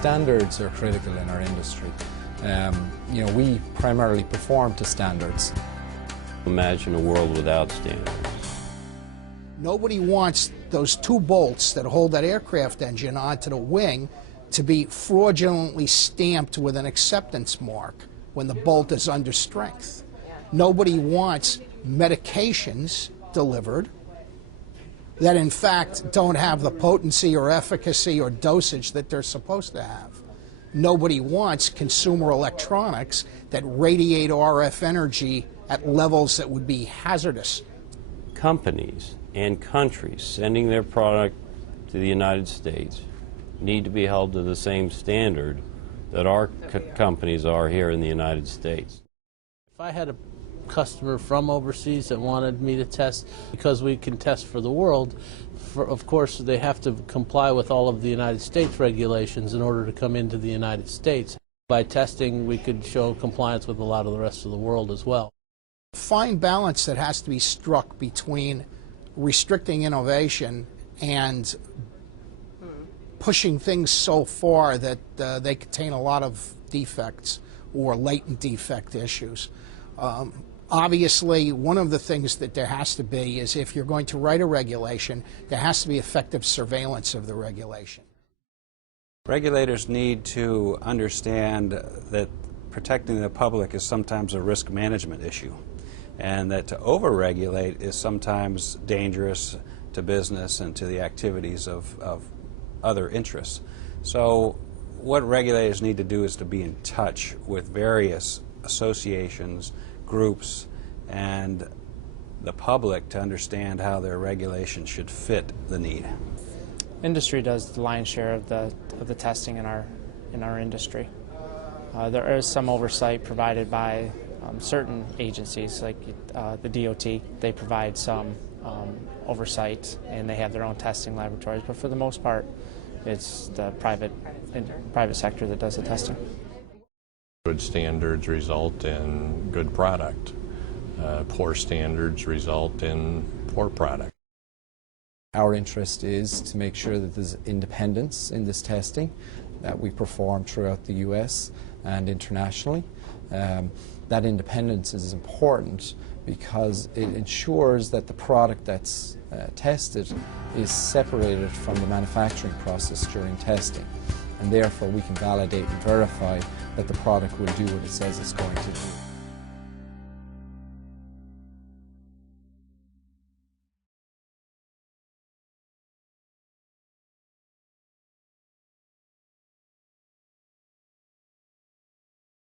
Standards are critical in our industry. We primarily perform to standards. Imagine a world without standards. Nobody wants those two bolts that hold that aircraft engine onto the wing to be fraudulently stamped with an acceptance mark when the bolt is under strength. Nobody wants medications delivered that in fact don't have the potency or efficacy or dosage that they're supposed to have. Nobody wants consumer electronics that radiate RF energy at levels that would be hazardous. Companies and countries sending their product to the United States need to be held to the same standard that our companies are here in the United States. If I had a customer from overseas that wanted me to test, because we can test for the world, of course they have to comply with all of the United States regulations in order to come into the United States. By testing, we could show compliance with a lot of the rest of the world as well. Fine balance that has to be struck between restricting innovation and pushing things so far that they contain a lot of defects or latent defect issues. Obviously, one of the things that there has to be is if you're going to write a regulation, there has to be effective surveillance of the regulation. Regulators need to understand that protecting the public is sometimes a risk management issue, and that to over-regulate is sometimes dangerous to business and to the activities of other interests. So what regulators need to do is to be in touch with various associations, groups, and the public to understand how their regulation should fit the need. Industry does the lion's share of the testing in our industry. There is some oversight provided by certain agencies, like the DOT. They provide some oversight, and they have their own testing laboratories. But for the most part, it's the private sector that does the testing. Good standards result in good product. Poor standards result in poor product. Our interest is to make sure that there's independence in this testing that we perform throughout the US and internationally. That independence is important because it ensures that the product that's tested is separated from the manufacturing process during testing, and therefore we can validate and verify that the product will do what it says it's going to do.